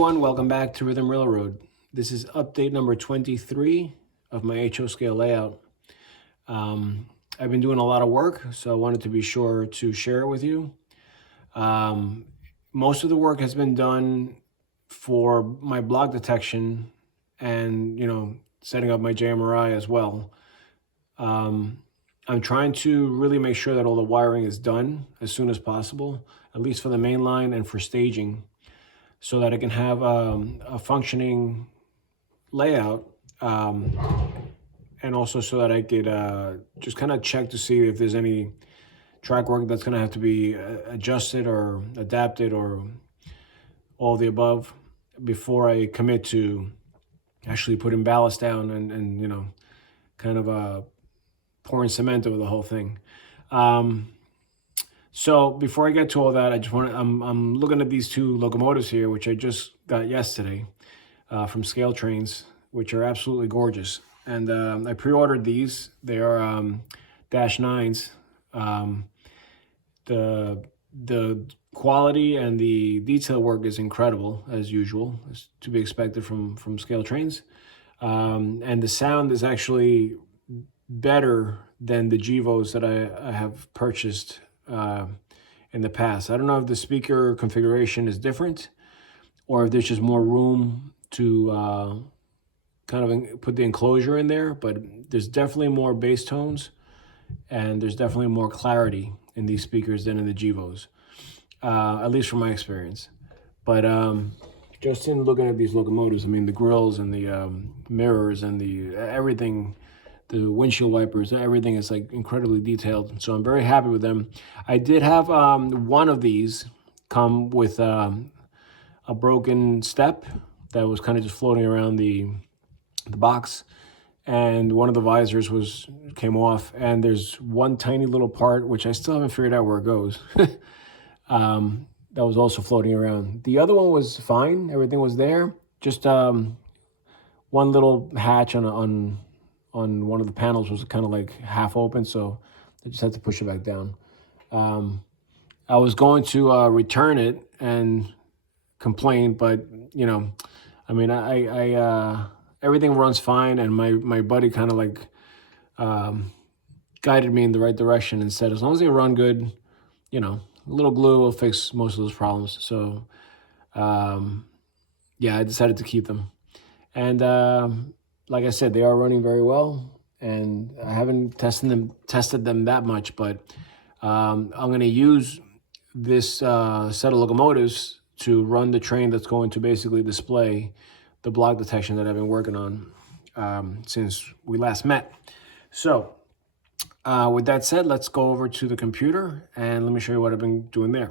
everyone, welcome back to Rhythm Railroad. This is update number 23 of my HO scale layout. I've been doing a lot of work, so I wanted to be sure to share it with you. Most of the work has been done for my block detection and, setting up my JMRI as well. I'm trying to really make sure that all the wiring is done as soon as possible, at least for the main line and for staging, so that I can have a functioning layout, and also so that I could just kind of check to see if there's any track work that's going to have to be adjusted or adapted or all the above before I commit to actually putting ballast down and kind of pouring cement over the whole thing. So before I get to all that, I'm looking at these two locomotives here, which I just got yesterday from Scale Trains, which are absolutely gorgeous. And I pre-ordered these. They are Dash 9s. The quality and the detail work is incredible, as usual, as to be expected from Scale Trains. And the sound is actually better than the Gevos that I have purchased in the past. I don't know if the speaker configuration is different or if there's just more room to kind of put the enclosure in there, but there's definitely more bass tones and there's definitely more clarity in these speakers than in the Gevos, at least from my experience. But just in looking at these locomotives, I mean, the grills and the mirrors and the everything, the windshield wipers, everything is like incredibly detailed. So I'm very happy with them. I did have one of these come with a broken step that was kind of just floating around the box, and one of the visors came off, and there's one tiny little part which I still haven't figured out where it goes. That was also floating around. The other one was fine, everything was there, just one little hatch on one of the panels was kind of like half open, so I just had to push it back down. I was going to return it and complain, but I mean, I everything runs fine, and my buddy kind of like guided me in the right direction and said, as long as they run good, a little glue will fix most of those problems. So yeah, I decided to keep them. And like I said, they are running very well, and I haven't tested them that much, but I'm going to use this set of locomotives to run the train that's going to basically display the block detection that I've been working on since we last met. So with that said, let's go over to the computer and let me show you what I've been doing there.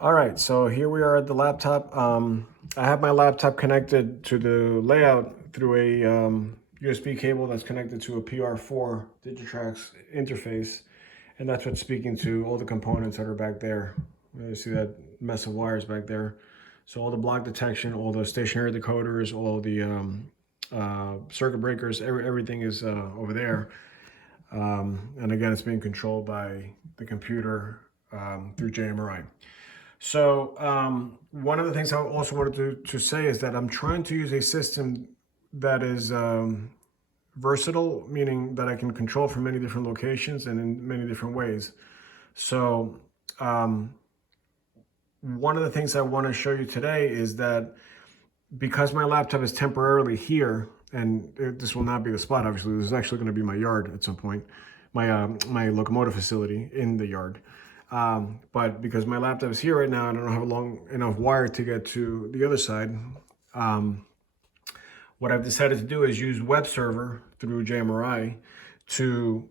All right, so here we are at the laptop. I have my laptop connected to the layout through a USB cable that's connected to a PR4 Digitrax interface, and that's what's speaking to all the components that are back there. You see that mess of wires back there. So all the block detection, all the stationary decoders, all the circuit breakers, everything is over there. And again, it's being controlled by the computer through JMRI. So one of the things I also wanted to say is that I'm trying to use a system that is versatile, meaning that I can control from many different locations and in many different ways. So one of the things I want to show you today is that because my laptop is temporarily here, and this will not be the spot, obviously, this is actually going to be my yard at some point, my locomotive facility in the yard. But because my laptop is here right now and I don't have a long enough wire to get to the other side, what I've decided to do is use web server through JMRI to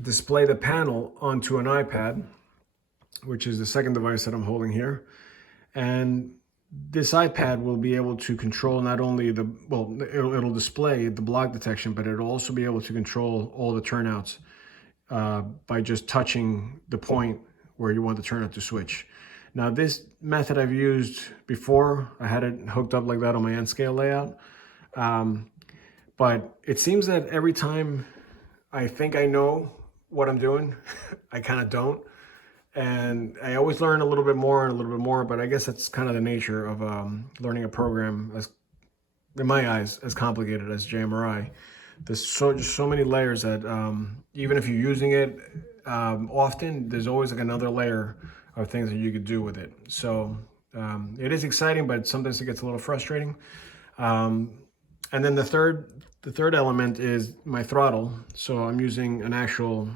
display the panel onto an iPad, which is the second device that I'm holding here. And this iPad will be able to control not only it'll display the block detection, but it'll also be able to control all the turnouts by just touching the point where you want the turnout to switch. Now, this method I've used before. I had it hooked up like that on my N scale layout. But it seems that every time I think I know what I'm doing, I kind of don't. And I always learn a little bit more and a little bit more, but I guess that's kind of the nature of learning a program, as in my eyes, as complicated as JMRI. There's just so many layers that even if you're using it often, there's always like another layer of things that you could do with it. So it is exciting, but sometimes it gets a little frustrating. Um, and then the third element is my throttle. So I'm using an actual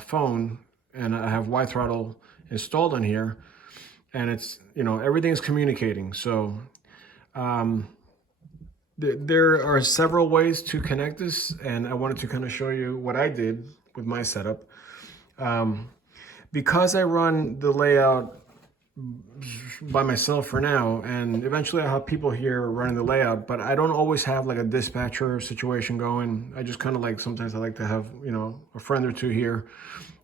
phone, and I have Y throttle installed on here, and it's, everything's communicating. So um, there are several ways to connect this, and I wanted to kind of show you what I did with my setup. Um, because I run the layout by myself for now, and eventually I'll have people here running the layout, but I don't always have like a dispatcher situation going. I just kind of like, sometimes I like to have, a friend or two here,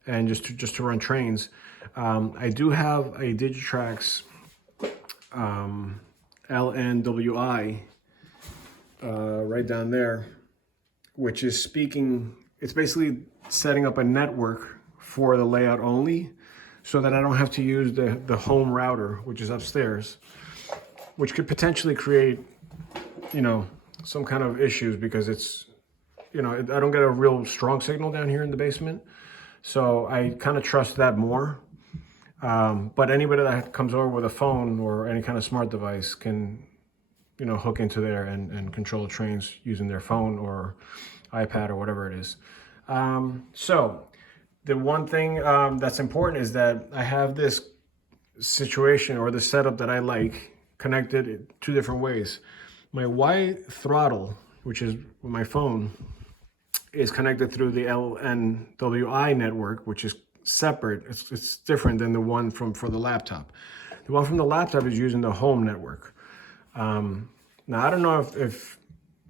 and just to run trains. I do have a Digitrax LNWI right down there, which is speaking. It's basically setting up a network for the layout only, so that I don't have to use the home router, which is upstairs, which could potentially create, some kind of issues, because it's, I don't get a real strong signal down here in the basement. So I kind of trust that more. But anybody that comes over with a phone or any kind of smart device can, hook into there and control the trains using their phone or iPad or whatever it is. So the one thing that's important is that I have this situation, or the setup that I like, connected in two different ways. My Y throttle, which is my phone, is connected through the LNWI network, which is separate. It's different than the one for the laptop. The one from the laptop is using the home network. Now I don't know if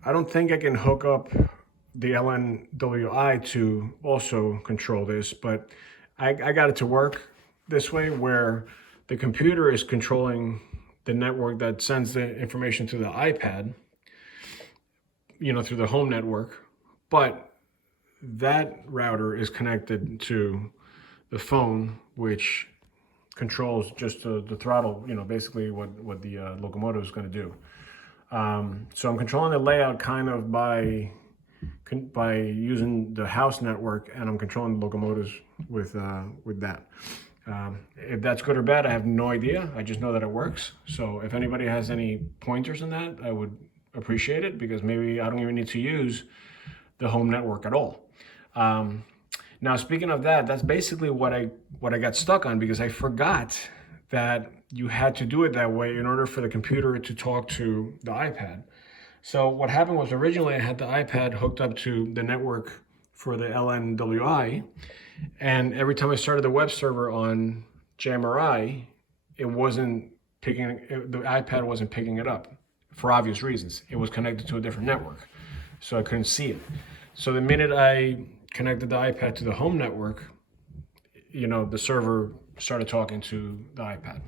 I don't think I can hook up the LNWI to also control this, but I got it to work this way, where the computer is controlling the network that sends the information to the iPad, through the home network, but that router is connected to the phone, which controls just the throttle, basically what the locomotive is going to do. So I'm controlling the layout kind of by using the house network, and I'm controlling the locomotives with that. If that's good or bad, I have no idea. I just know that it works. So if anybody has any pointers on that, I would appreciate it, because maybe I don't even need to use the home network at all. Now, speaking of that, that's basically what I got stuck on, because I forgot that you had to do it that way in order for the computer to talk to the iPad. So what happened was, originally I had the iPad hooked up to the network for the LNWI, and every time I started the web server on JMRI, the iPad wasn't picking it up, for obvious reasons. It was connected to a different network, so I couldn't see it. So the minute I connected the iPad to the home network, the server started talking to the iPad.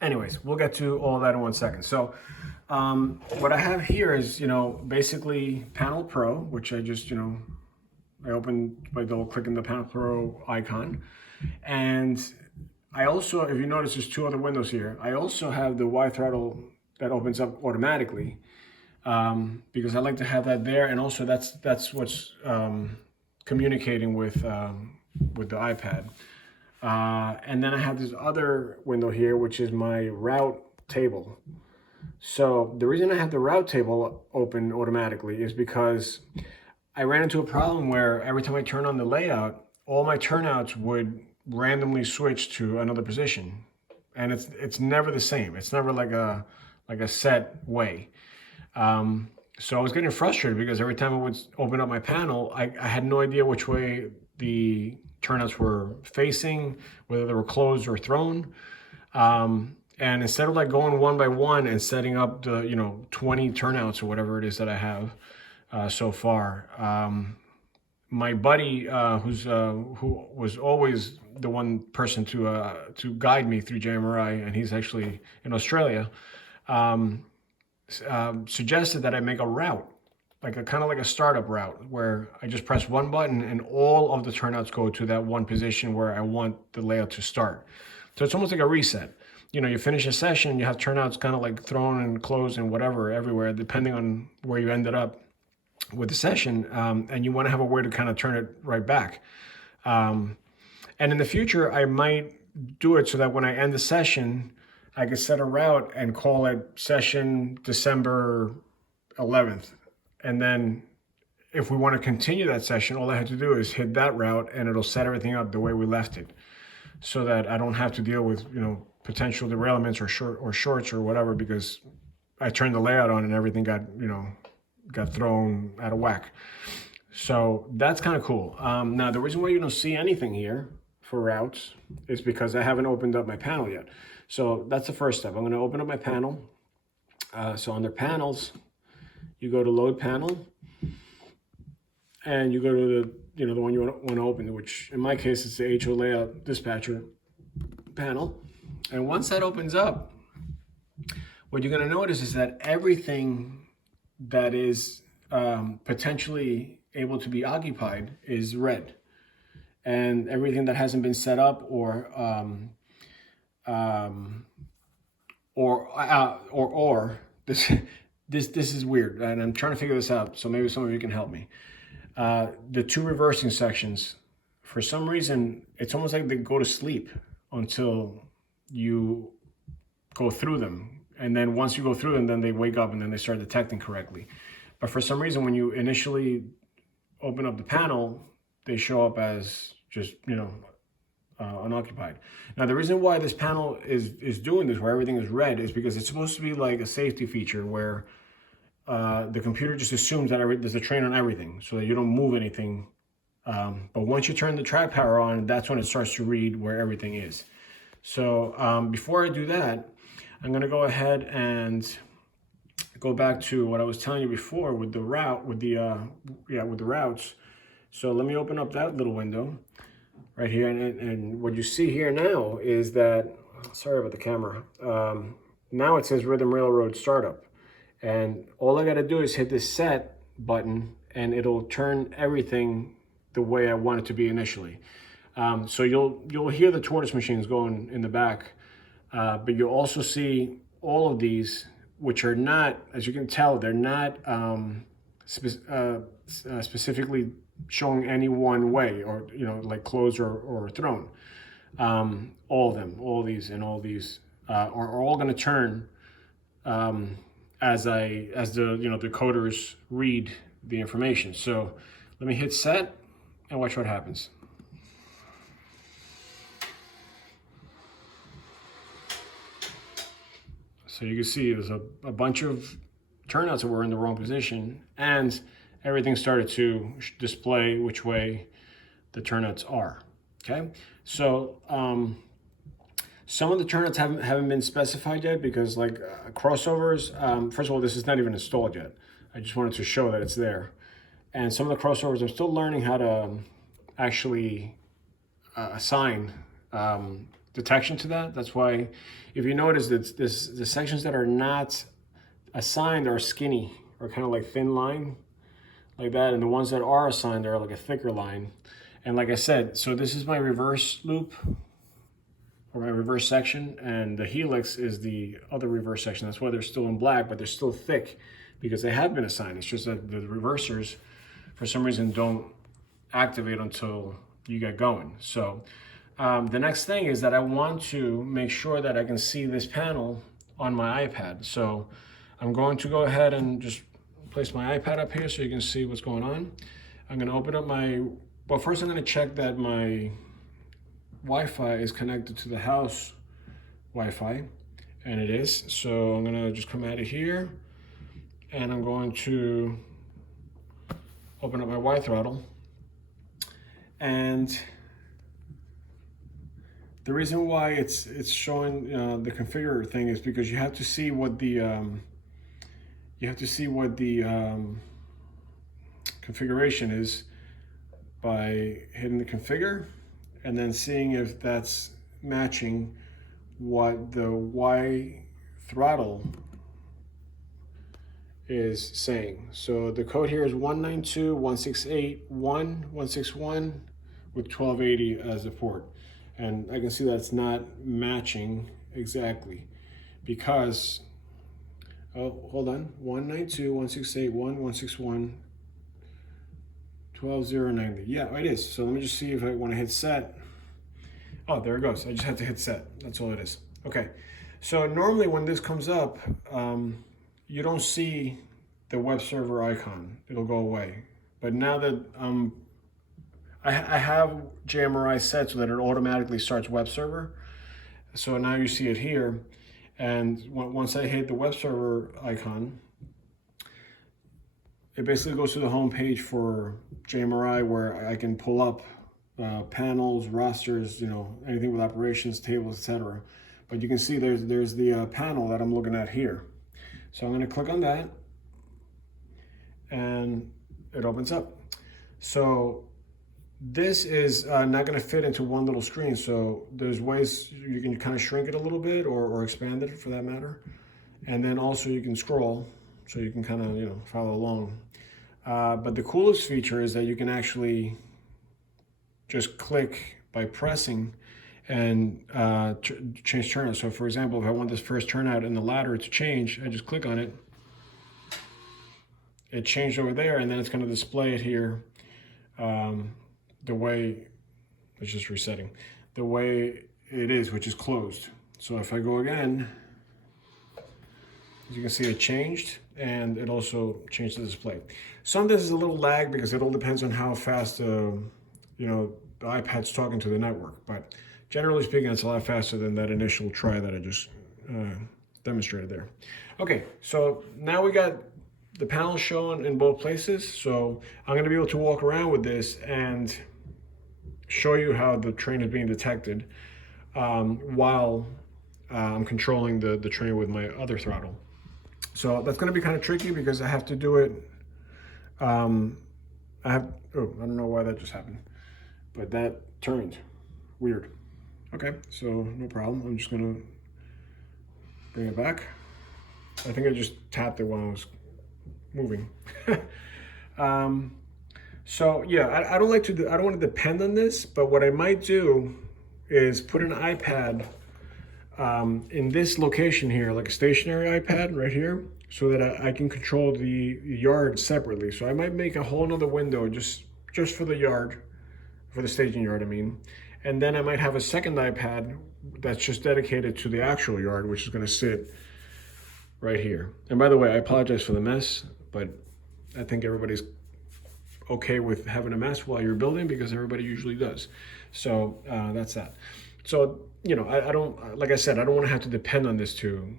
Anyways, we'll get to all that in 1 second. So what I have here is, basically Panel Pro, which I just, I opened by double clicking the Panel Pro icon. And I also, if you notice, there's two other windows here. I also have the Y throttle that opens up automatically, because I like to have that there. And also that's what's communicating with the iPad. And then I have this other window here, which is my route table. So the reason I have the route table open automatically is because I ran into a problem where every time I turn on the layout, all my turnouts would randomly switch to another position, and it's never the same. It's never like a set way. So I was getting frustrated, because every time I would open up my panel, I had no idea which way the turnouts were facing, whether they were closed or thrown. And instead of like going one by one and setting up the 20 turnouts or whatever it is that I have so far, my buddy who was always the one person to guide me through JMRI, and he's actually in Australia, suggested that I make a route. like a kind of like a startup route where I just press one button and all of the turnouts go to that one position where I want the layout to start. So it's almost like a reset. You know, you finish a session, you have turnouts kind of like thrown and closed and whatever everywhere, depending on where you ended up with the session, and you want to have a way to kind of turn it right back. And in the future, I might do it so that when I end the session, I can set a route and call it session December 11th. And then if we want to continue that session, all I have to do is hit that route and it'll set everything up the way we left it, so that I don't have to deal with, you know, potential derailments or shorts or whatever, because I turned the layout on and everything got, you know, got thrown out of whack. So that's kind of cool. Now, the reason why you don't see anything here for routes is because I haven't opened up my panel yet. So that's the first step. I'm going to open up my panel. So under panels, you go to load panel and you go to the, you know, the one you want to open, which in my case is the HO layout dispatcher panel. And once that opens up, what you're going to notice is that everything that is potentially able to be occupied is red, and everything that hasn't been set up or this is weird, and I'm trying to figure this out. So maybe some of you can help me. The two reversing sections, for some reason, it's almost like they go to sleep until you go through them. And then once you go through them, then they wake up and then they start detecting correctly. But for some reason, when you initially open up the panel, they show up as just, you know, unoccupied. Now, the reason why this panel is doing this, where everything is red, is because it's supposed to be like a safety feature where the computer just assumes that there's a train on everything so that you don't move anything. But once you turn the track power on, that's when it starts to read where everything is. So before I do that, I'm going to go ahead and go back to what I was telling you before with the route, with the routes. So let me open up that little window right here, and what you see here now is that, sorry about the camera, now it says Rhythm Railroad Startup, and all I got to do is hit this set button and it'll turn everything the way I want it to be initially. So you'll hear the tortoise machines going in the back, but you'll also see all of these, which are not, as you can tell, they're not specifically showing any one way, or, you know, like closed or thrown. All of them, all these and all these are all going to turn as the, you know, the coders read the information. So let me hit set and watch what happens. So you can see there's a bunch of turnouts that were in the wrong position, and everything started to display which way the turnouts are. Okay, so some of the turnouts haven't been specified yet, because like crossovers, first of all, this is not even installed yet. I just wanted to show that it's there. And some of the crossovers, I'm still learning how to actually assign detection to that. That's why, if you notice that the sections that are not assigned are skinny, or kind of like thin line, like that, and the ones that are assigned are like a thicker line. And like I said, so this is my reverse loop, or my reverse section, and the helix is the other reverse section. That's why they're still in black, but they're still thick, because they have been assigned. It's just that the reversers, for some reason, don't activate until you get going. So the next thing is that I want to make sure that I can see this panel on my iPad. So I'm going to go ahead and just place my iPad up here so you can see what's going on. I'm going to open up well, first I'm going to check that my Wi-Fi is connected to the house Wi-Fi, and it is. So I'm going to just come out of here, and I'm going to open up my Y throttle. And the reason why it's showing the configure thing is because you have to see what the configuration is by hitting the configure and then seeing if that's matching what the Y throttle is saying. So the code here is 192.168.1.161 with 1280 as a port. And I can see that's not matching exactly because, oh, hold on, 192.168.1.161 12.090. Yeah, it is. So let me just see if I want to hit set. Oh, there it goes. I just had to hit set. That's all it is. Okay. So normally when this comes up, you don't see the web server icon. It'll go away. But now that I have JMRI set so that it automatically starts web server. So now you see it here. And once I hit the web server icon, it basically goes to the home page for JMRI where I can pull up panels, rosters, anything with operations, tables, etc. But you can see there's the panel that I'm looking at here. So I'm going to click on that and it opens up. So this is not going to fit into one little screen. So there's ways you can kind of shrink it a little bit or expand it for that matter. And then also you can scroll so you can kind of, follow along. But the coolest feature is that you can actually just click by pressing and change turnout. So for example, if I want this first turnout in the ladder to change, I just click on it. It changed over there, and then it's going to display it here the way, it's just resetting, the way it is, which is closed. So if I go again, as you can see, it changed, and it also changed the display. Some of this is a little lag because it all depends on how fast the iPad's talking to the network. But generally speaking, it's a lot faster than that initial try that I just demonstrated there. Okay, so now we got the panel shown in both places. So I'm going to be able to walk around with this and show you how the train is being detected while I'm controlling the train with my other throttle. So that's going to be kind of tricky because I have to do it. I don't know why that just happened, but that turned weird. Okay, so no problem. I'm just going to bring it back. I think I just tapped it while I was moving. So yeah, I don't want to depend on this, but what I might do is put an iPad in this location here, like a stationary iPad right here, so that I can control the yard separately. So I might make a whole nother window just for the yard, for the staging yard, I mean. And then I might have a second iPad that's just dedicated to the actual yard, which is going to sit right here. And by the way, I apologize for the mess, but I think everybody's okay with having a mess while you're building because everybody usually does. So that's that. So, I don't, like I said, I don't want to have to depend on this to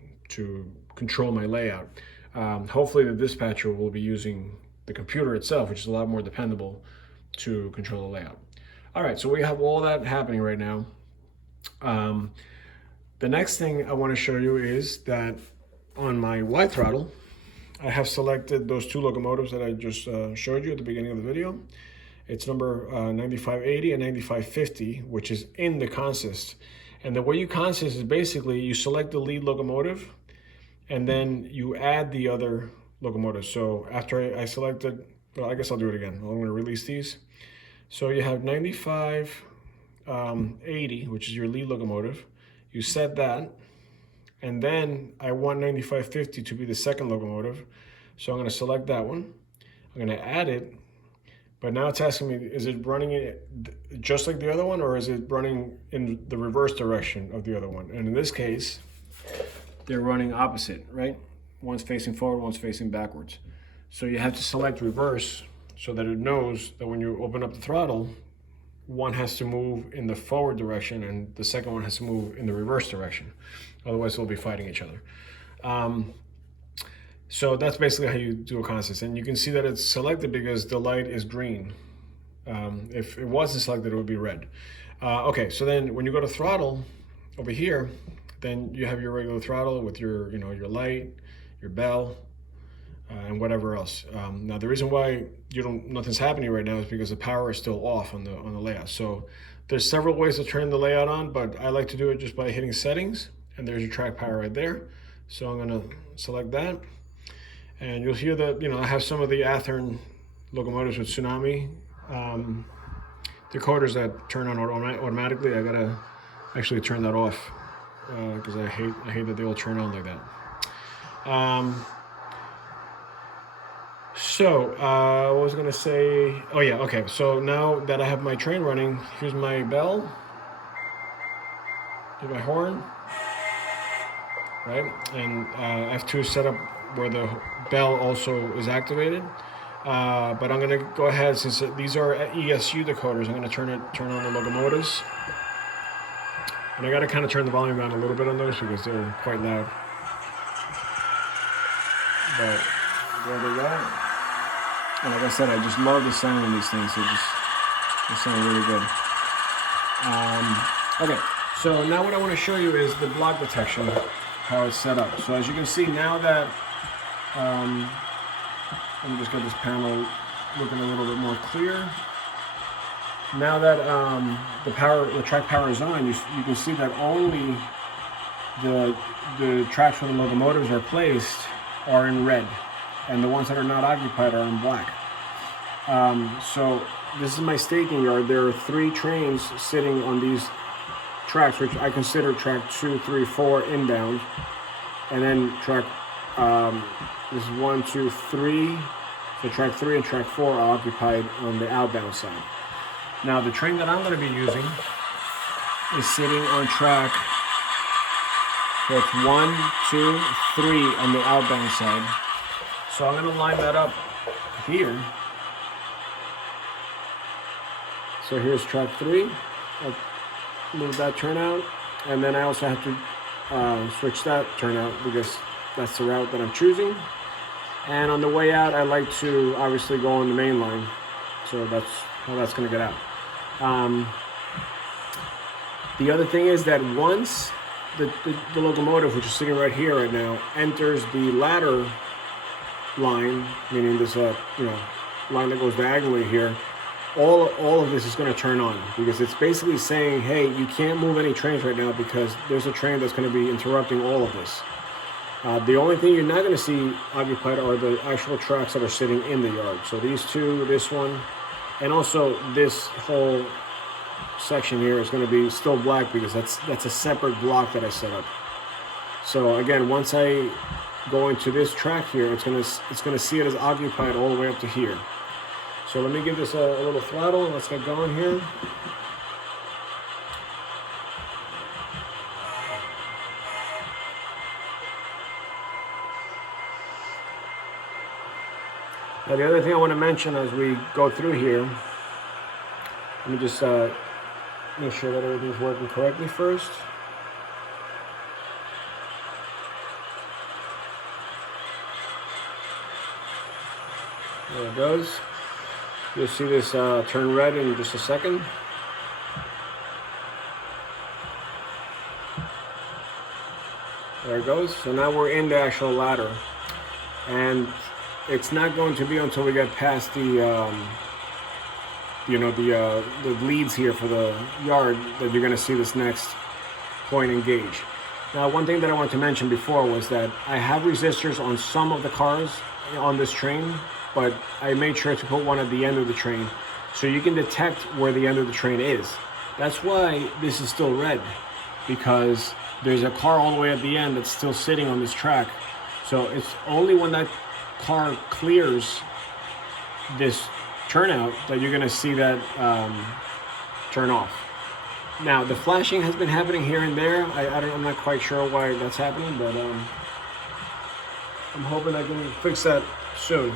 control my layout. Hopefully the dispatcher will be using the computer itself, which is a lot more dependable to control the layout. All right, so we have all that happening right now. The next thing I want to show you is that on my wide throttle, I have selected those two locomotives that I just showed you at the beginning of the video. It's number 9580 and 9550, which is in the consist. And the way you consist is basically you select the lead locomotive and then you add the other locomotives. So after I selected, well, I guess I'll do it again. I'm going to release these. So you have 9580, which is your lead locomotive. You set that. And then I want 9550 to be the second locomotive. So I'm going to select that one. I'm going to add it. But now it's asking me, is it running it just like the other one, or is it running in the reverse direction of the other one? And in this case, they're running opposite, right? One's facing forward, one's facing backwards. So you have to select reverse so that it knows that when you open up the throttle, one has to move in the forward direction and the second one has to move in the reverse direction. Otherwise, they'll be fighting each other. So that's basically how you do a consist. And you can see that it's selected because the light is green. If it wasn't selected, it would be red. Okay, so then when you go to throttle over here, then you have your regular throttle with your, your light, your bell, and whatever else. Now the reason why nothing's happening right now is because the power is still off on the layout. So there's several ways to turn the layout on, but I like to do it just by hitting settings, and there's your track power right there. So I'm gonna select that. And you'll hear I have some of the Athearn locomotives with Tsunami decoders that turn on automatically. I gotta actually turn that off because I hate that they all turn on like that. What was I gonna say? Oh yeah, okay. So now that I have my train running, here's my bell, here's my horn, right? And F2 is set up where the bell also is activated. But I'm gonna go ahead, since these are ESU decoders, I'm gonna turn on the locomotives. And I gotta kind of turn the volume down a little bit on those because they're quite loud. But there they go. And like I said, I just love the sound of these things. They sound really good. Okay, so now what I want to show you is the block detection, how it's set up. So as you can see now that, let me just get this panel looking a little bit more clear. Now that the track power is on, you can see that only the tracks where the locomotives are placed are in red, and the ones that are not occupied are in black. So this is my staging yard. There are 3 trains sitting on these tracks, which I consider track 2, 3, 4 inbound, and then track this is 1, 2, 3. So track 3 and track 4 are occupied on the outbound side. Now the train that I'm going to be using is sitting on track, so it's 1, 2, 3 on the outbound side. So I'm going to line that up here. So here's track 3. I'll move that turnout, and then I also have to switch that turnout because that's the route that I'm choosing. And on the way out, I like to obviously go on the main line. So that's how that's going to get out. The other thing is that once the locomotive, which is sitting right here right now, enters the ladder line, meaning this line that goes diagonally here, all of this is going to turn on, because it's basically saying, hey, you can't move any trains right now because there's a train that's going to be interrupting all of this. The only thing you're not going to see occupied are the actual tracks that are sitting in the yard. So these 2, this one, and also this whole section here is going to be still black because that's a separate block that I set up. So again, once I go into this track here, it's going to see it as occupied all the way up to here. So let me give this a little throttle and let's get going here. Now the other thing I want to mention as we go through here, let me just make sure that everything's working correctly first. There it goes. You'll see this turn red in just a second. There it goes. So now we're in the actual ladder, and it's not going to be until we get past the the leads here for the yard that you're going to see this next point and gauge. Now, one thing that I wanted to mention before was that I have resistors on some of the cars on this train, but I made sure to put one at the end of the train so you can detect where the end of the train is. That's why this is still red, because there's a car all the way at the end that's still sitting on this track. So it's only when that car clears this turnout that you're going to see that turn off. Now, the flashing has been happening here and there. I'm not quite sure why that's happening, but I'm hoping I can fix that soon.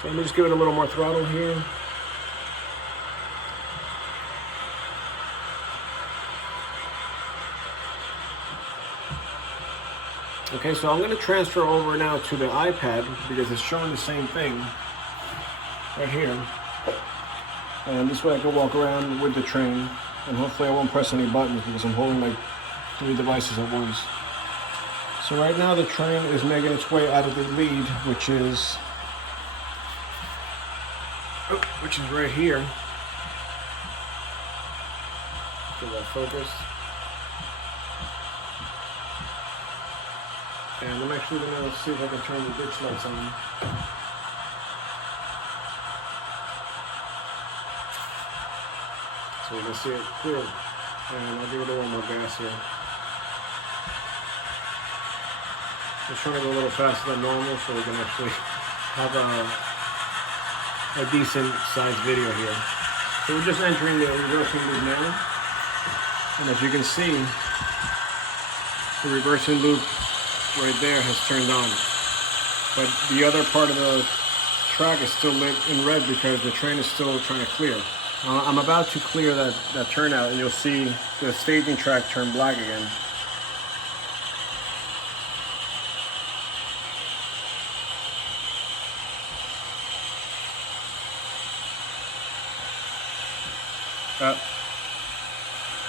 So let me just give it a little more throttle here. Okay, so I'm going to transfer over now to the iPad because it's showing the same thing right here. And this way I can walk around with the train, and hopefully I won't press any buttons because I'm holding like 3 devices at once. So right now the train is making its way out of the lead, which is right here. Get that focused. And I'm actually gonna see if I can turn the ditch lights on. So you can see it clear. And I'll give it a little more gas here. Just trying to go a little faster than normal so we can actually have a decent sized video here. So we're just entering the reversing loop now. And as you can see, the reversing loop right there has turned on. But the other part of the track is still lit in red because the train is still trying to clear. I'm about to clear that turnout and you'll see the staging track turn black again.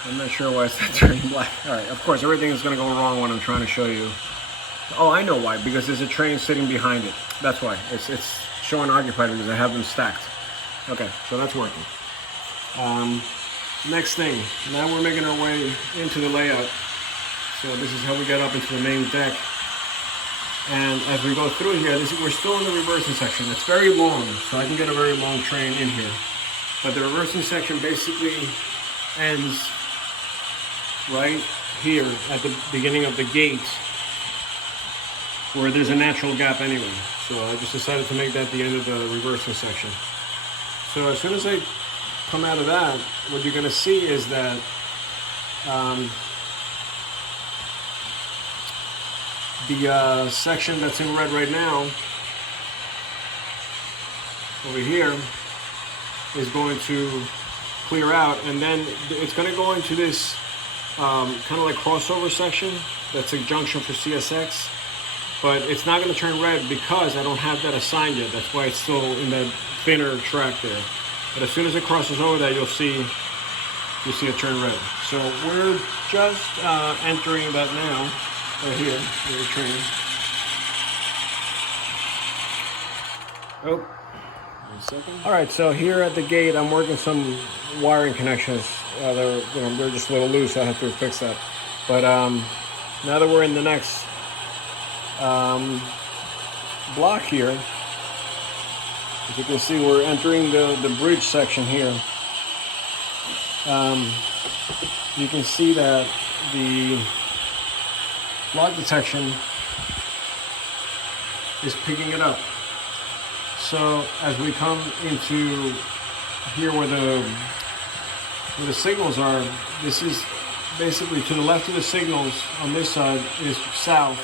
I'm not sure why it's not turning black. Alright, of course everything is going to go wrong when I'm trying to show you. Oh, I know why, because there's a train sitting behind it. That's why. It's showing occupied because I have them stacked. Okay, so that's working. Next thing, now we're making our way into the layout. So this is how we get up into the main deck. And as we go through here, we're still in the reversing section. It's very long, so I can get a very long train in here. But the reversing section basically ends right here at the beginning of the gate where there's a natural gap anyway. So I just decided to make that the end of the reversing section. So as soon as I come out of that, what you're going to see is that the section that's in red right now over here is going to clear out, and then it's going to go into this kind of like crossover section that's a junction for CSX, but it's not going to turn red because I don't have that assigned yet. That's why it's still in that thinner track there. But as soon as it crosses over that, you'll see it turn red. So we're just entering that now, right here, the train. Oh, 1 second. All right, so here at the gate, I'm working some wiring connections. They're just a little loose, so I have to fix that. But now that we're in the next block here, as you can see, we're entering the bridge section here. You can see that the block detection is picking it up. So as we come into here where the signals are, this is basically to the left of the signals on this side is south,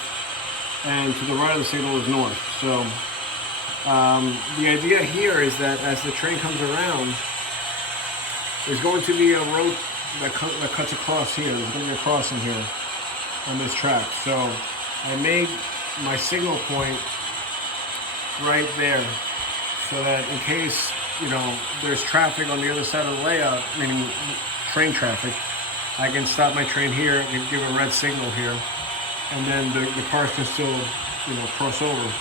and to the right of the signal is north. So the idea here is that as the train comes around, there's going to be a road that cuts across here. There's going to be a crossing here on this track. So I made my signal point right there so that in case, there's traffic on the other side of the layout, meaning train traffic, I can stop my train here and give a red signal here, and then the cars can still, cross over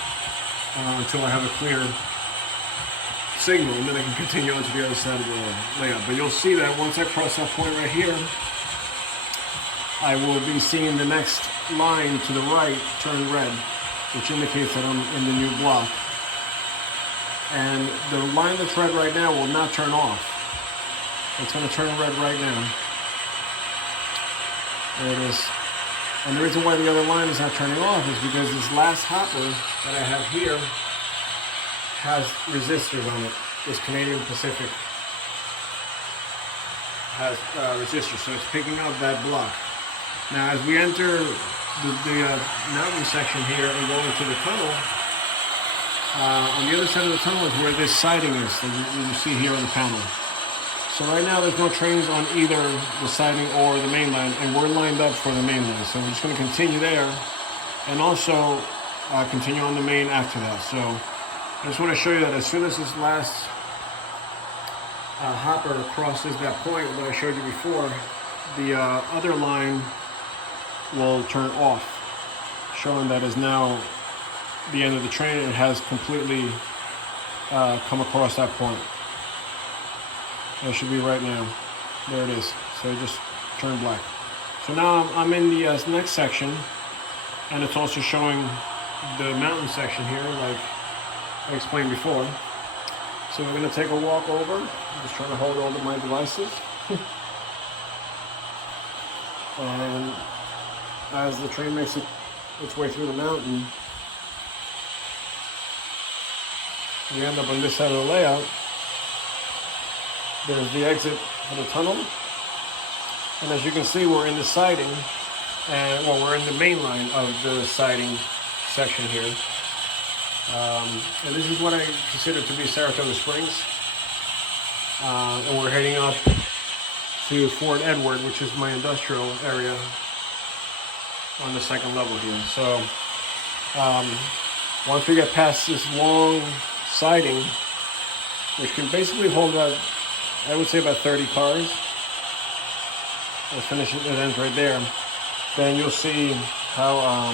until I have a clear signal, and then I can continue on to the other side of the layout. But you'll see that once I cross that point right here, I will be seeing the next line to the right turn red, which indicates that I'm in the new block. And the line that's red right now will not turn off. It's going to turn red right now. There it is. And the reason why the other line is not turning off is because this last hopper that I have here has resistors on it. This Canadian Pacific has resistors, so it's picking up that block. Now as we enter the mountain section here and go into the tunnel, on the other side of the tunnel is where this siding is that you see here on the panel. So right now there's no trains on either the siding or the main line, and we're lined up for the main line. So we're just going to continue there and also continue on the main after that. So I just want to show you that as soon as this last hopper crosses that point that I showed you before, the other line will turn off, showing that is now the end of the train. It has completely come across that point. That should be right now. There it is. So it just turned black. So now I'm in the next section, And it's also showing the mountain section here, like I explained before. So we're going to take a walk over. I'm just trying to hold all of my devices. And as the train makes its way through the mountain, we end up on this side of the layout. There's the exit for the tunnel. And as you can see, we're in the siding, and well, we're in the main line of the siding section here. And this is what I consider to be Saratoga Springs. And we're heading up to Fort Edward, which is my industrial area on the second level here. So once we get past this long siding, which can basically hold about, I would say about 30 cars. We'll finish it, it ends right there. Then you'll see how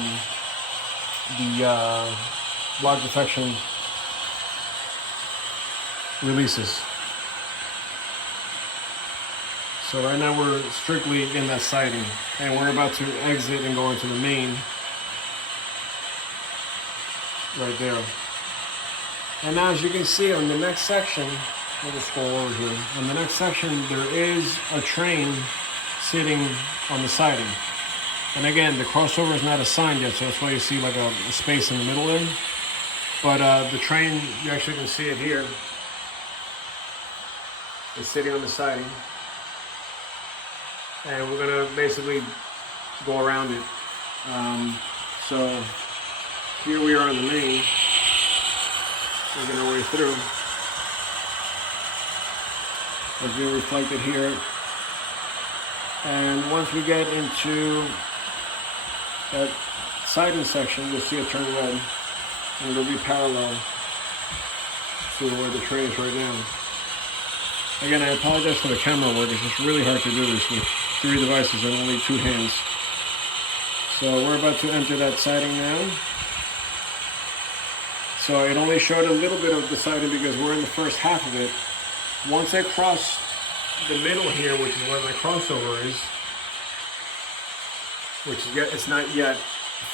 the block detection releases. So right now we're strictly in that siding, and we're about to exit and go into the main right there. And now, as you can see on the next section, we'll just scroll over here. On the next section, there is a train sitting on the siding. And again, the crossover is not assigned yet, so that's why you see like a space in the middle there. But the train, you actually can see it here. It's sitting on the siding. And we're gonna basically go around it. So here we are on the main. Working our way through. It's being reflected here. And once we get into that siding section, you'll see it turn red, and it'll be parallel to where the train is right now. Again, I apologize for the camera work. It's just really hard to do this with 3 devices and only 2 hands. So we're about to enter that siding now. So it only showed a little bit of the siding because we're in the first half of it. Once I cross the middle here, which is where my crossover is, which is yet, it's not yet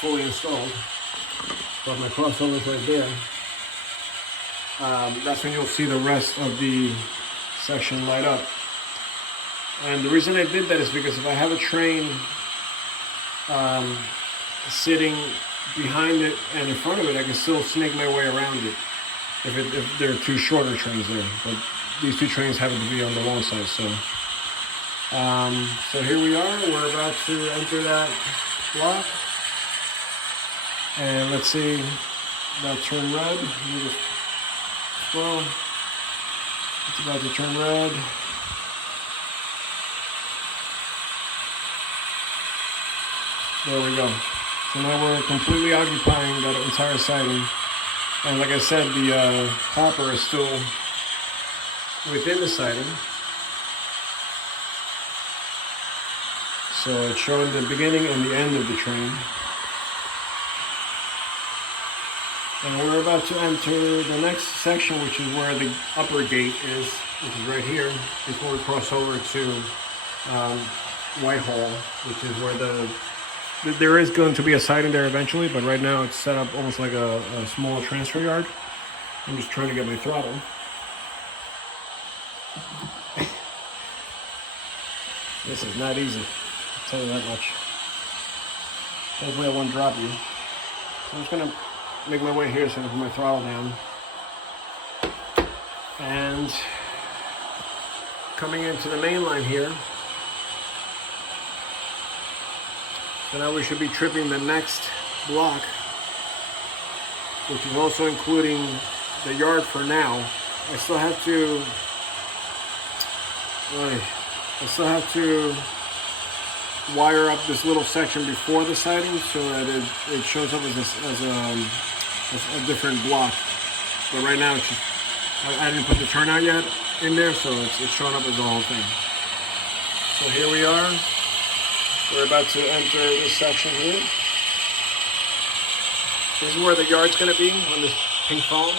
fully installed, but my crossover is right there. That's when you'll see the rest of the section light up. And the reason I did that is because if I have a train sitting behind it and in front of it, I can still snake my way around it if there are 2 shorter trains there. But these 2 trains happen to be on the long side, so here we are. We're about to enter that block, and let's see that turn red. Well, it's about to turn red. There we go. So now we're completely occupying that entire siding, and like I said, the hopper is still within the siding. So it's showing the beginning and the end of the train. And we're about to enter the next section, which is where the upper gate is, which is right here, before we cross over to Whitehall, which is where there is going to be a siding there eventually, but right now it's set up almost like a small transfer yard. I'm just trying to get my throttle. This is not easy, I'll tell you that much. Hopefully I won't drop you. So I'm just gonna make my way here so I can put my throttle down. And coming into the main line here. So now we should be tripping the next block, which is also including the yard for now. I still have to wire up this little section before the siding so that it shows up as a different block. But right now, it's just, I didn't put the turnout yet in there, so it's showing up as the whole thing. So here we are. We're about to enter this section here. This is where the yard's going to be on this pink foam.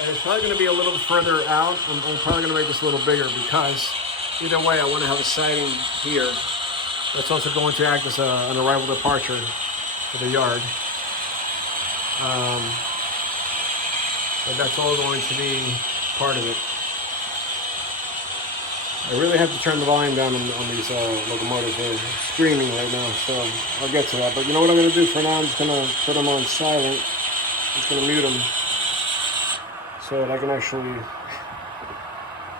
And it's probably going to be a little further out. I'm probably going to make this a little bigger because either way, I want to have a siding here. That's also going to act as an arrival departure for the yard. But that's all going to be part of it. I really have to turn the volume down on these locomotives. They're screaming right now, so I'll get to that. But you know what I'm going to do for now? I'm just going to put them on silent. I'm just going to mute them so that I can actually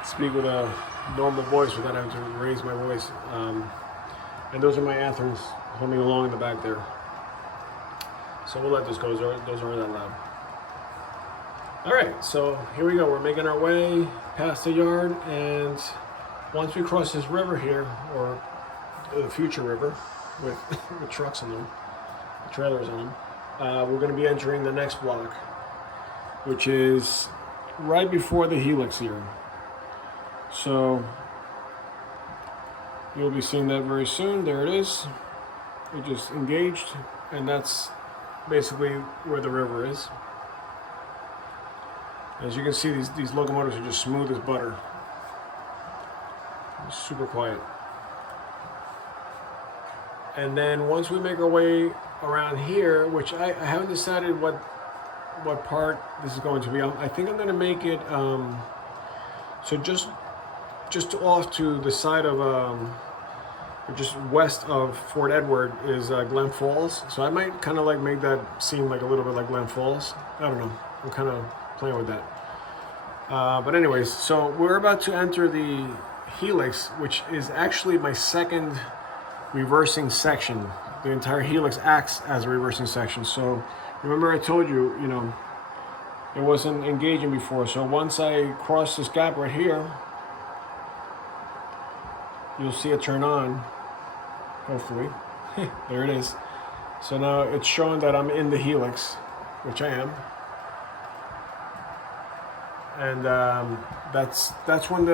speak with a normal voice without having to raise my voice. And those are my anthems humming along in the back there. So we'll let this go. Those aren't that loud. All right, so here we go. We're making our way past the yard, and once we cross this river here, or the future river with, with trucks on them, trailers on them, we're going to be entering the next block, which is right before the helix here. So you'll be seeing that very soon. There it is. We just engaged, and that's basically where the river is. As you can see, these locomotives are just smooth as butter. Super quiet. And then once we make our way around here, which I haven't decided what part this is going to be. I think I'm going to make it so just off to the side of just west of Fort Edward is Glen Falls. So I might kind of like make that seem like a little bit like Glen Falls. I don't know. I'm kind of playing with that. But anyways, so we're about to enter the helix, which is actually my second reversing section. The entire helix acts as a reversing section. So remember I told you, it wasn't engaging before. So once I cross this gap right here, you'll see it turn on, hopefully. There it is. So now it's showing that I'm in the helix, which I am. And that's when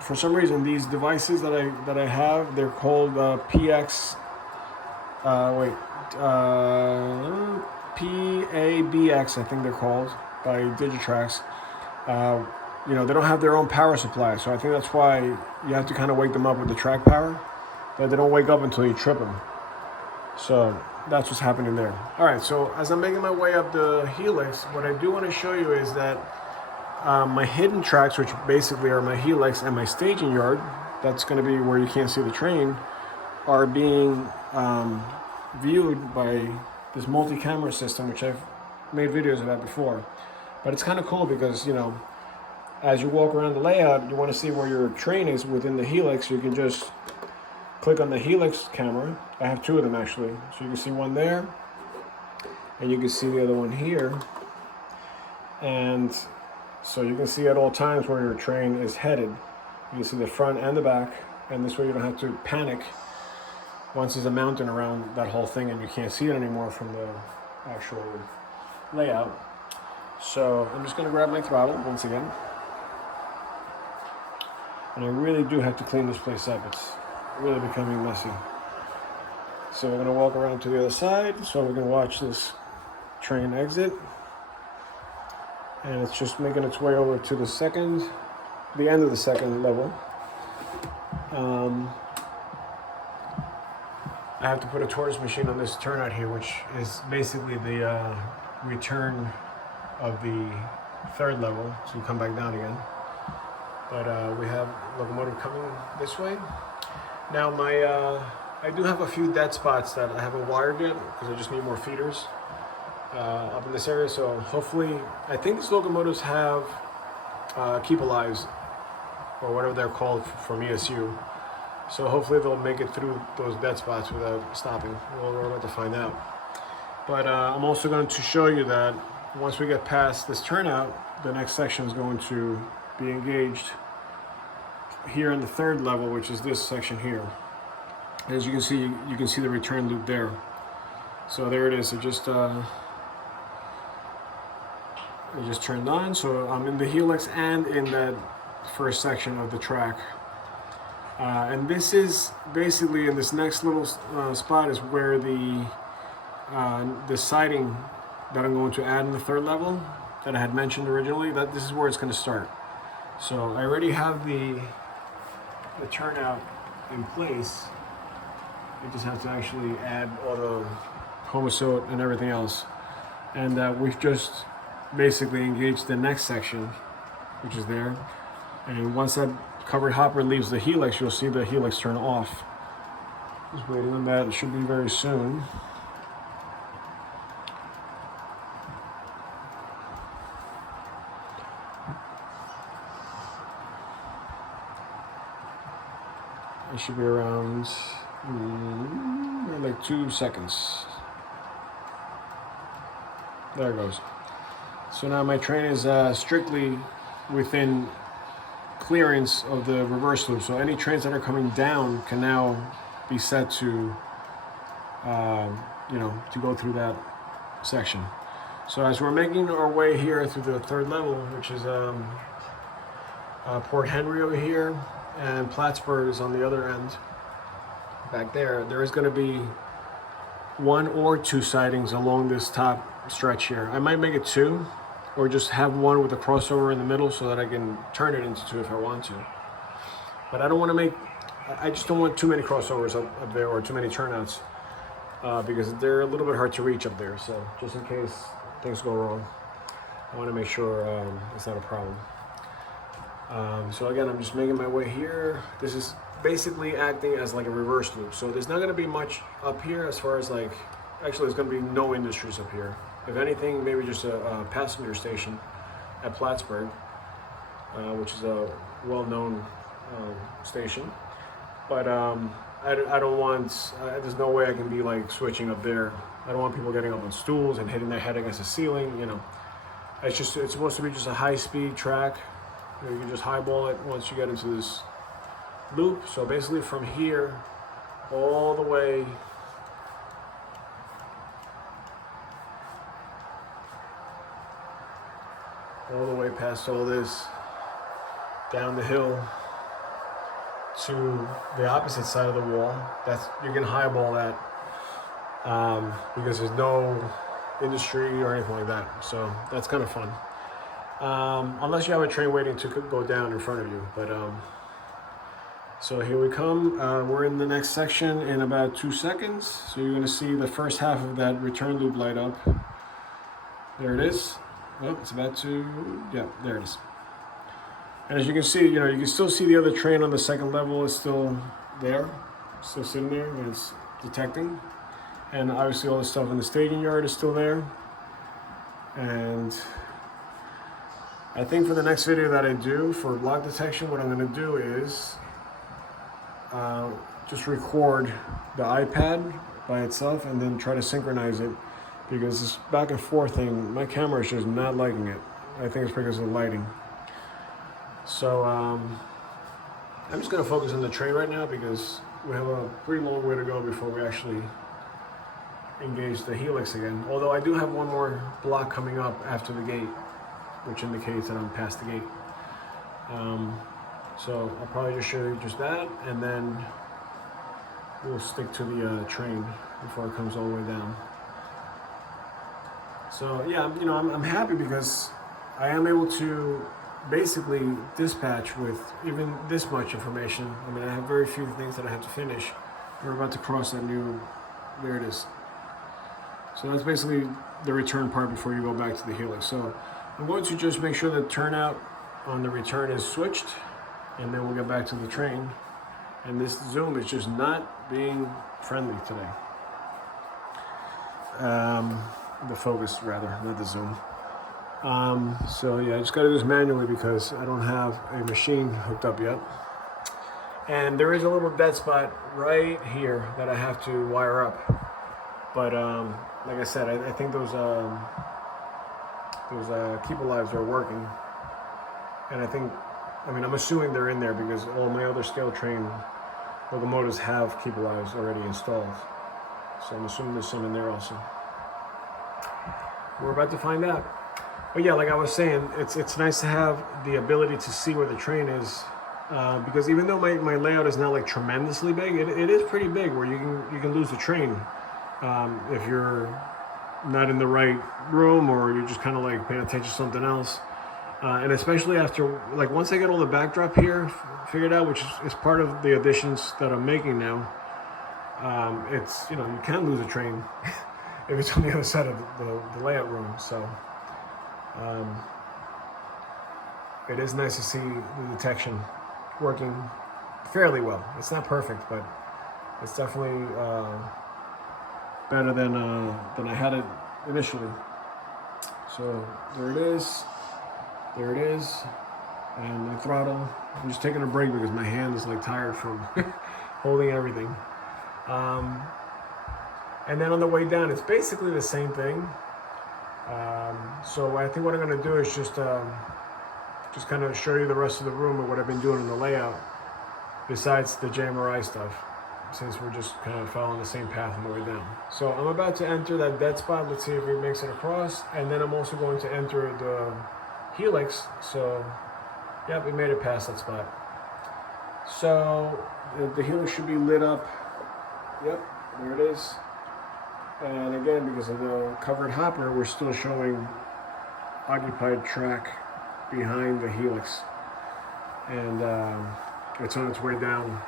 for some reason these devices that I have, they're called PABX, I think they're called by Digitrax. They don't have their own power supply, so I think that's why you have to kind of wake them up with the track power. But they don't wake up until you trip them. So that's what's happening there. All right, so as I'm making my way up the helix, what I do want to show you is that my hidden tracks, which basically are my helix and my staging yard, that's going to be where you can't see the train, are being viewed by this multi-camera system, which I've made videos of that before. But it's kind of cool because, as you walk around the layout, you want to see where your train is within the helix. You can just click on the helix camera. I have two of them actually. So you can see one there, and you can see the other one here. And so you can see at all times where your train is headed. You can see the front and the back, and this way you don't have to panic once there's a mountain around that whole thing and you can't see it anymore from the actual layout. So I'm just going to grab my throttle once again. And I really do have to clean this place up. It's really becoming messy. So we're going to walk around to the other side. So we're going to watch this train exit. And it's just making its way over to the end of the second level. I have to put a tortoise machine on this turnout here, which is basically the return of the third level, so you come back down again. But we have locomotive coming this way. Now I do have a few dead spots that I haven't wired yet because I just need more feeders up in this area. So hopefully, I think these locomotives have keep alives or whatever they're called from ESU. So hopefully they'll make it through those dead spots without stopping. We're about to find out. But I'm also going to show you that once we get past this turnout, the next section is going to be engaged here in the third level, which is this section here. As you can see the return loop there. So there it is. It just turned on. So I'm in the helix and in that first section of the track. And this is basically in this next little spot is where the siding that I'm going to add in the third level that I had mentioned originally, this is where it's going to start. So I already have the turnout in place. I just have to actually add all the homosot and everything else. And we've just basically engaged the next section, which is there. And once that covered hopper leaves the helix, you'll see the helix turn off. Just waiting on that. It should be very soon. It should be around like 2 seconds. There it goes. So now my train is strictly within clearance of the reverse loop. So any trains that are coming down can now be set to, to go through that section. So as we're making our way here through the third level, which is Port Henry over here, and Plattsburgh is on the other end, back there, there is going to be 1 or 2 sidings along this top stretch here. I might make it 2, or just have 1 with a crossover in the middle so that I can turn it into 2 if I want to. But I don't want to make, I just don't want too many crossovers up there, or too many turnouts, because they're a little bit hard to reach up there. So just in case things go wrong, I want to make sure it's not a problem. So again, I'm just making my way here. This is basically acting as like a reverse loop. So there's not going to be much up here as far as like, actually there's going to be no industries up here. If anything, maybe just a passenger station at Plattsburgh, which is a well-known station. But I don't want, there's no way I can be like switching up there. I don't want people getting up on stools and hitting their head against the ceiling, you know. It's supposed to be just a high-speed track. You can just highball it once you get into this loop. So basically from here all the way past all this, down the hill to the opposite side of the wall. That's, you can highball that because there's no industry or anything like that. So that's kind of fun. Unless you have a train waiting to go down in front of you. But so here we come. We're in the next section in about 2 seconds. So you're going to see the first half of that return loop light up. There it is. Oh, it's about to, yeah, there it is. And as you can see, you know, you can still see the other train on the second level is still there, still sitting there, and it's detecting. And obviously all the stuff in the staging yard is still there. And I think for the next video that I do for block detection, what I'm going to do is just record the iPad by itself and then try to synchronize it, because this back and forth thing, my camera is just not liking it. I think it's because of the lighting. So I'm just going to focus on the train right now, because we have a pretty long way to go before we actually engage the helix again. Although I do have one more block coming up after the gate, which indicates that I'm past the gate. So I'll probably just show you just that, and then we'll stick to the train before it comes all the way down. So yeah, you know, I'm happy because I am able to basically dispatch with even this much information. I mean, I have very few things that I have to finish. We're about to cross that new, there it is. So that's basically the return part before you go back to the helix. So I'm going to just make sure the turnout on the return is switched, and then we'll get back to the train. And this zoom is just not being friendly today. The focus rather, not the zoom. So yeah, I just got to do this manually because I don't have a machine hooked up yet. And there is a little dead spot right here that I have to wire up. But like I said, I think those keep alives are working. And I mean, I'm assuming they're in there because all my other scale train locomotives have keep alives already installed. So I'm assuming there's some in there also. We're about to find out. But yeah, like I was saying, it's nice to have the ability to see where the train is, because even though my layout is not like tremendously big, it is pretty big where you can lose the train if you're not in the right room, or you're just kind of like paying attention to something else. And especially after, like, once I get all the backdrop here figured out, which is part of the additions that I'm making now, it's, you know, you can lose a train if it's on the other side of the layout room. So it is nice to see the detection working fairly well. It's not perfect, but it's definitely better than I had it initially. So there it is, and my throttle. I'm just taking a break because my hand is like tired from holding everything. And then on the way down, it's basically the same thing. So I think what I'm going to do is just kind of show you the rest of the room and what I've been doing in the layout, besides the JMRI stuff, since we're just kind of following the same path on the way down. So I'm about to enter that dead spot. Let's see if it makes it across. And then I'm also going to enter the helix. So, yep, we made it past that spot. So the helix should be lit up. Yep, there it is. And again, because of the covered hopper, we're still showing occupied track behind the helix. And it's on its way down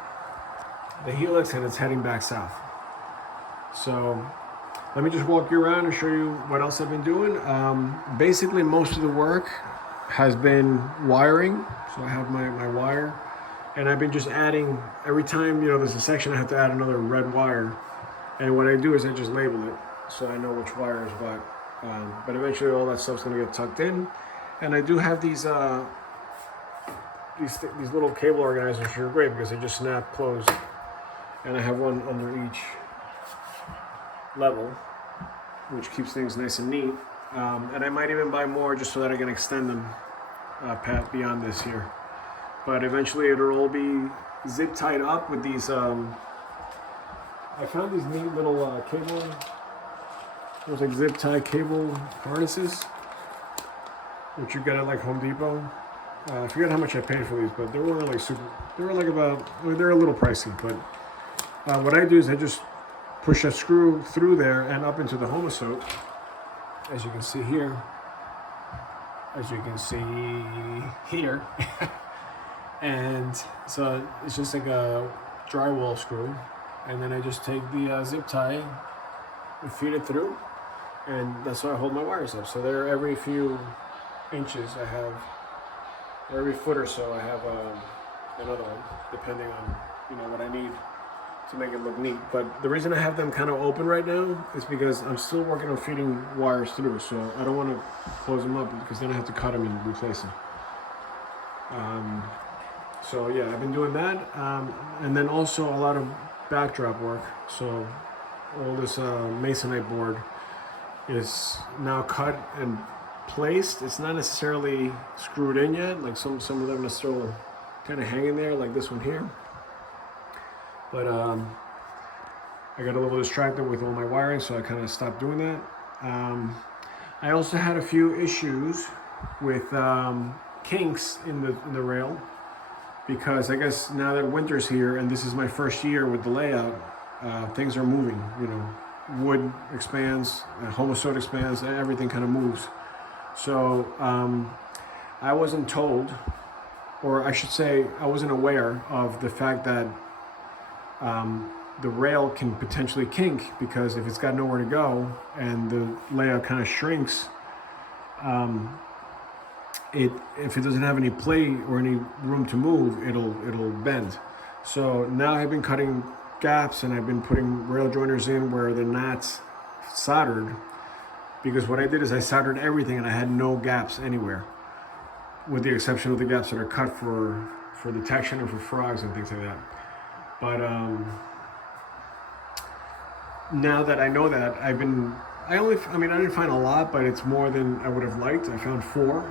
the helix and it's heading back south. So let me just walk you around and show you what else I've been doing. Basically, most of the work has been wiring. So I have my wire, and I've been just adding, every time, there's a section, I have to add another red wire. And what I do is I just label it so I know which wire is what. But eventually all that stuff's gonna get tucked in. And I do have these little cable organizers, which are great because they just snap closed. And I have one under each level, which keeps things nice and neat. And I might even buy more just so that I can extend them beyond this here. But eventually it'll all be zip tied up with these, I found these neat little cable, there's like zip tie cable harnesses, which you get at like Home Depot. I forget how much I paid for these, but they were like they're a little pricey, but what I do is I just push a screw through there and up into the homosote, as you can see here. And so it's just like a drywall screw, and then I just take the zip tie and feed it through, and that's how I hold my wires up. So they're every few inches or every foot or so I have another one, depending on what I need to make it look neat. But the reason I have them kind of open right now is because I'm still working on feeding wires through, so I don't want to close them up because then I have to cut them and replace them. So yeah, I've been doing that, and then also a lot of backdrop work. So all this masonite board is now cut and placed. It's not necessarily screwed in yet. Like some of them are still kind of hanging there, like this one here. But I got a little distracted with all my wiring, so I kind of stopped doing that. I also had a few issues with kinks in the rail, because I guess now that winter's here and this is my first year with the layout, things are moving. Wood expands, homosote expands, everything kind of moves. So I wasn't told, or I should say I wasn't aware of the fact that the rail can potentially kink, because if it's got nowhere to go and the layout kind of shrinks, if it doesn't have any play or any room to move, it'll bend. So now I've been cutting gaps and I've been putting rail joiners in where they're not soldered, because what I did is I soldered everything and I had no gaps anywhere, with the exception of the gaps that are cut for detection and for frogs and things like that. But now that I know that, I didn't find a lot, but it's more than I would have liked. I found 4.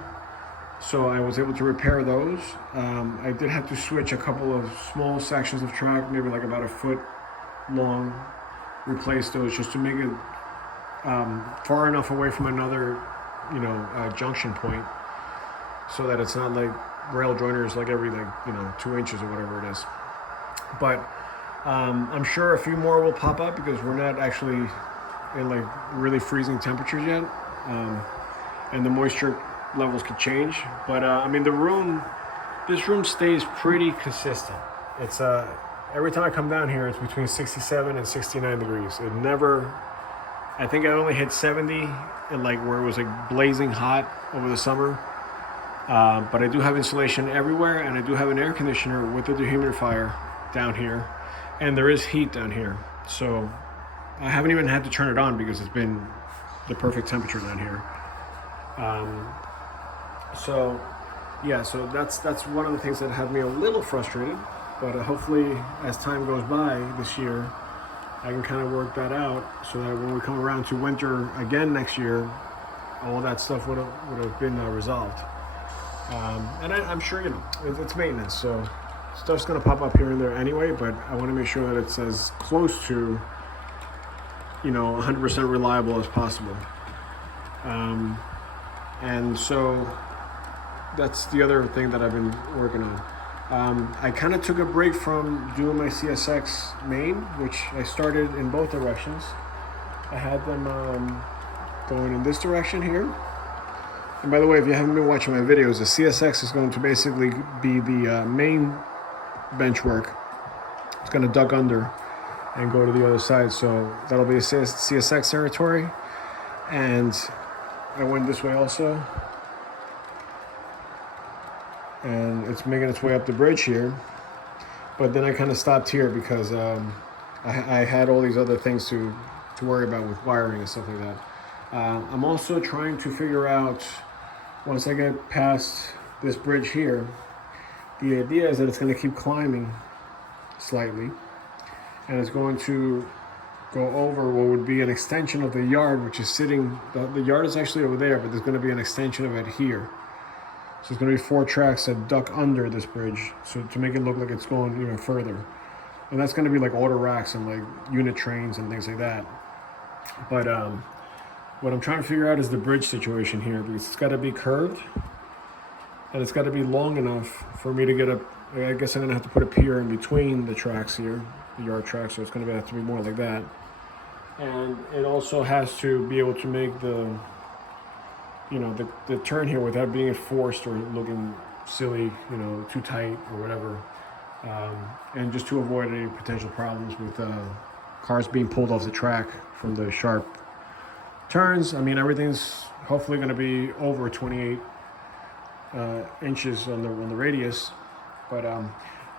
So I was able to repair those. I did have to switch a couple of small sections of track, maybe like about a foot long, replace those just to make it far enough away from another, junction point, so that it's not like rail joiners like every 2 inches or whatever it is. But I'm sure a few more will pop up because we're not actually in like really freezing temperatures yet, and the moisture levels could change. But this room stays pretty consistent. It's every time I come down here, it's between 67 and 69 degrees. It never I think I only hit 70, and like where it was like blazing hot over the summer. But I do have insulation everywhere, and I do have an air conditioner with a dehumidifier down here, and there is heat down here. So I haven't even had to turn it on because it's been the perfect temperature down here. So yeah, so that's one of the things that had me a little frustrated. But hopefully, as time goes by this year, I can kind of work that out so that when we come around to winter again next year, all that stuff would have been resolved. And I'm sure, you know, it's maintenance, so stuff's gonna pop up here and there anyway, but I want to make sure that it's as close to, you know, 100% reliable as possible. And so that's the other thing that I've been working on. I kind of took a break from doing my CSX main, which I started in both directions. I had them going in this direction here. And by the way, if you haven't been watching my videos, the CSX is going to basically be the main bench work. It's going to duck under and go to the other side. So that'll be a CSX territory. And I went this way also. And it's making its way up the bridge here. But then I kind of stopped here because I had all these other things to worry about with wiring and stuff like that. I'm also trying to figure out, once I get past this bridge here, the idea is that it's going to keep climbing slightly, and it's going to go over what would be an extension of the yard, which is sitting, the yard is actually over there, but there's going to be an extension of it here. So there's going to be 4 tracks that duck under this bridge, so to make it look like it's going even further. And that's going to be like auto racks and like unit trains and things like that. But what I'm trying to figure out is the bridge situation here, because it's got to be curved and it's got to be long enough for me to get I guess I'm going to have to put a pier in between the tracks here, the yard tracks, so it's going to have to be more like that. And it also has to be able to make the, you know, the turn here without being forced or looking silly, you know, too tight or whatever. And just to avoid any potential problems with cars being pulled off the track from the sharp turns. I mean, everything's hopefully going to be over 28 inches on the radius. But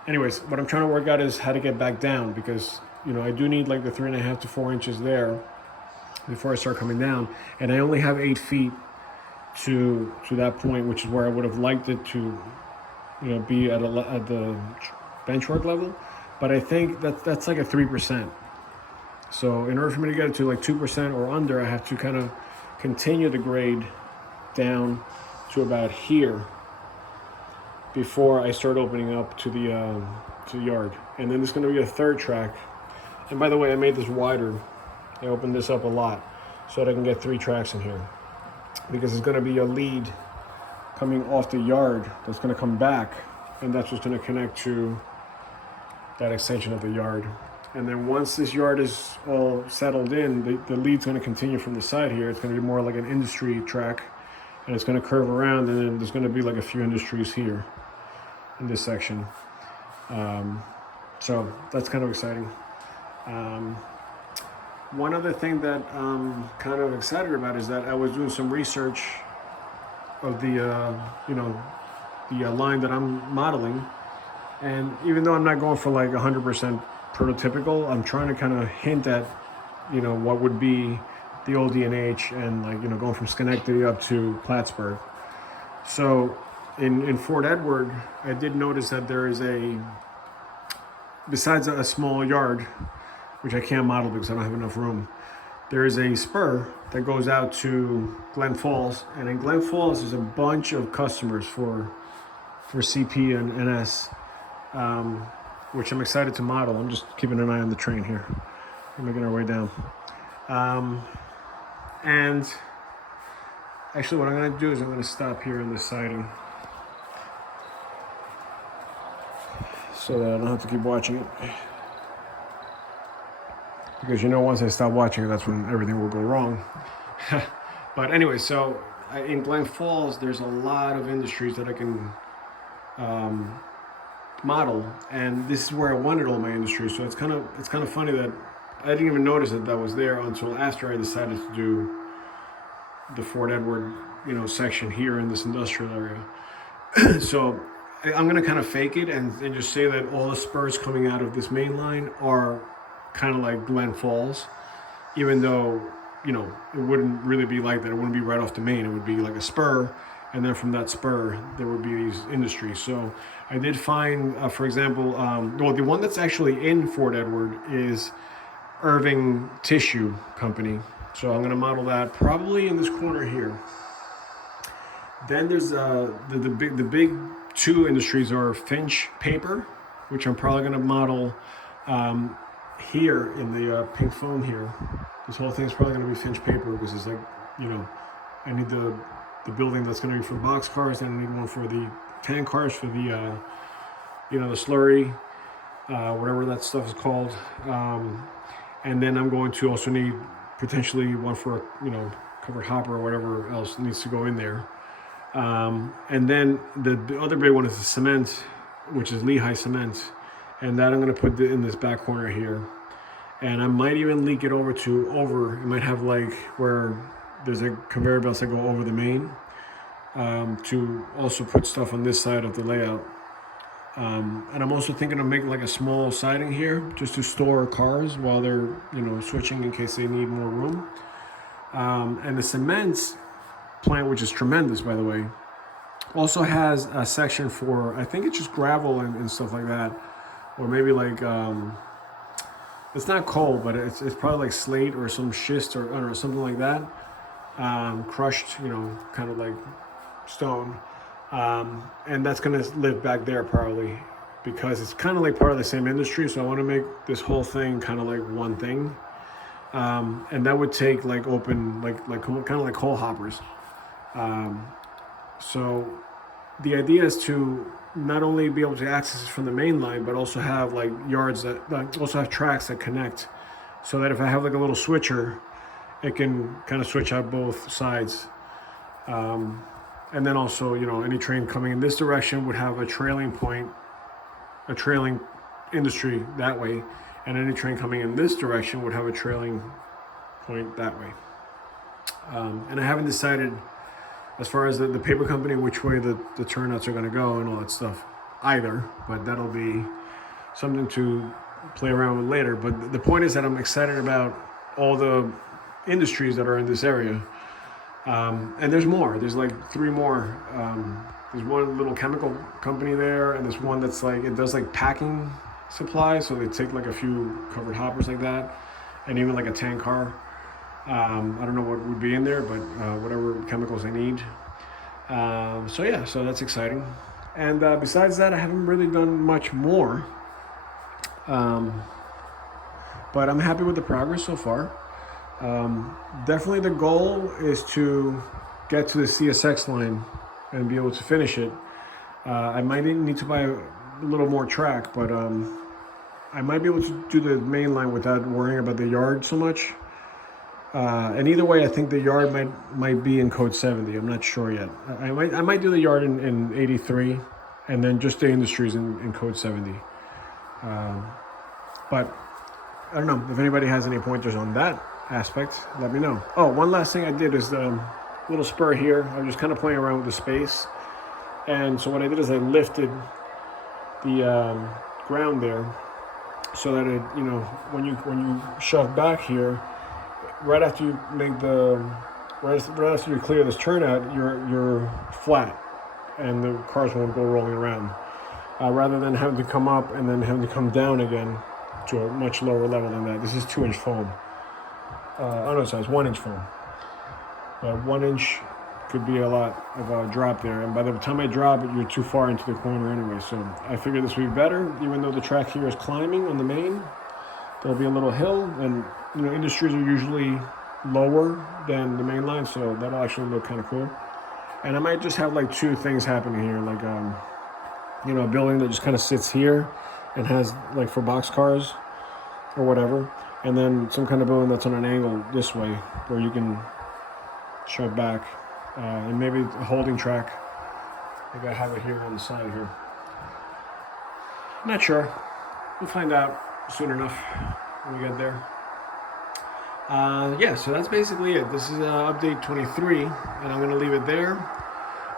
anyways, what I'm trying to work out is how to get back down, because, you know, I do need like the 3.5 to 4 inches there before I start coming down, and I only have 8 feet to that point, which is where I would have liked it to, you know, be at the benchwork level. But I think that's like a 3%. So in order for me to get it to like 2% or under, I have to kind of continue the grade down to about here before I start opening up to the yard. And then there's going to be a 3rd track. And by the way, I made this wider. I opened this up a lot so that I can get 3 tracks in here, because it's going to be a lead coming off the yard that's going to come back, and that's what's going to connect to that extension of the yard. And then once this yard is all settled in, the lead's going to continue from the side here. It's going to be more like an industry track, and it's going to curve around, and then there's going to be like a few industries here in this section. So that's kind of exciting. One other thing that I'm kind of excited about is that I was doing some research of the, you know, the line that I'm modeling. And even though I'm not going for like 100% prototypical, I'm trying to kind of hint at, you know, what would be the old D&H, and like, you know, going from Schenectady up to Plattsburgh. So in Fort Edward, I did notice that there is besides a small yard, which I can't model because I don't have enough room, there is a spur that goes out to Glen Falls. And in Glen Falls, there's a bunch of customers for CP and NS, which I'm excited to model. I'm just keeping an eye on the train here. We're making our way down. And actually what I'm going to do is I'm going to stop here in this siding so that I don't have to keep watching it. Because, you know, once I stop watching it, that's when everything will go wrong. But anyway, so in Glen Falls, there's a lot of industries that I can model, and this is where I wanted all my industries. So it's kind of funny that I didn't even notice that that was there until after I decided to do the Fort Edward, section here in this industrial area. So I'm gonna kind of fake it and just say that all the spurs coming out of this main line are kind of like Glen Falls, even though it wouldn't really be like that. It wouldn't be right off the main. It would be like a spur, and then from that spur there would be these industries. So I did find, for example, well, the one that's actually in Fort Edward is Irving Tissue Company. So I'm going to model that probably in this corner here. Then there's the big two industries are Finch Paper, which I'm probably going to model here in the pink foam here. This whole thing is probably going to be Finch Paper because it's like, I need the building that's going to be for box cars, and I need one for the tank cars for the the slurry, whatever that stuff is called. And then I'm going to also need potentially one for covered hopper or whatever else needs to go in there. And then the other big one is the cement, which is Lehigh Cement, and that I'm going to put in this back corner here. And I might even leak it over. It might have like where there's a conveyor belts that go over the main, to also put stuff on this side of the layout. And I'm also thinking of making like a small siding here just to store cars while they're switching in case they need more room. And the cement plant, which is tremendous by the way, also has a section for, I think it's just gravel and stuff like that, or maybe like it's not coal, but it's probably like slate or some schist or I don't know, something like that, crushed, kind of like stone. And that's going to live back there probably because it's kind of like part of the same industry. So I want to make this whole thing kind of like one thing. And that would take like open, like kind of like coal hoppers. So the idea is to not only be able to access it from the main line, but also have like yards that also have tracks that connect, so that if I have like a little switcher, it can kind of switch out both sides. And then also, any train coming in this direction would have a trailing point, a trailing industry that way, and any train coming in this direction would have a trailing point that way. And I haven't decided, as far as the paper company, which way the turnouts are going to go and all that stuff either, but that'll be something to play around with later. But the point is that I'm excited about all the industries that are in this area. And there's more. There's like 3 more. There's one little chemical company there, and there's one that's like, it does like packing supplies. So they take like a few covered hoppers like that, and even like a tank car. I don't know what would be in there, but whatever chemicals they need. So yeah, so that's exciting. And besides that, I haven't really done much more. But I'm happy with the progress so far. Definitely the goal is to get to the CSX line and be able to finish it. I might need to buy a little more track, but I might be able to do the main line without worrying about the yard so much. And either way, I think the yard might be in code 70. I'm not sure yet. I might do the yard in 83, and then just the industries in code 70. But I don't know if anybody has any pointers on that aspect. Let me know. Oh, one last thing I did is the little spur here. I was just kind of playing around with the space, and so what I did is I lifted the ground there so that it, when you shove back here, right after you make right after you clear this turnout, you're flat, and the cars won't go rolling around. Rather than having to come up and then having to come down again to a much lower level than that. This is 2-inch foam. It's 1-inch foam. But 1 inch could be a lot of a drop there, and by the time I drop it, you're too far into the corner anyway. So I figured this would be better, even though the track here is climbing on the main. There'll be a little hill, and industries are usually lower than the main line, so that'll actually look kind of cool. And I might just have like 2 things happening here, like a building that just kind of sits here and has like for box cars or whatever, and then some kind of building that's on an angle this way where you can shove back, and maybe a holding track. Maybe I have it here on the side here. Not sure. We'll find out soon enough when we get there. Yeah, so that's basically it. This is update 23, and I'm going to leave it there.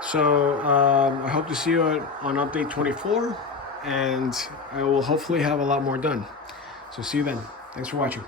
So I hope to see you on update 24, and I will hopefully have a lot more done. So see you then. Thanks for watching.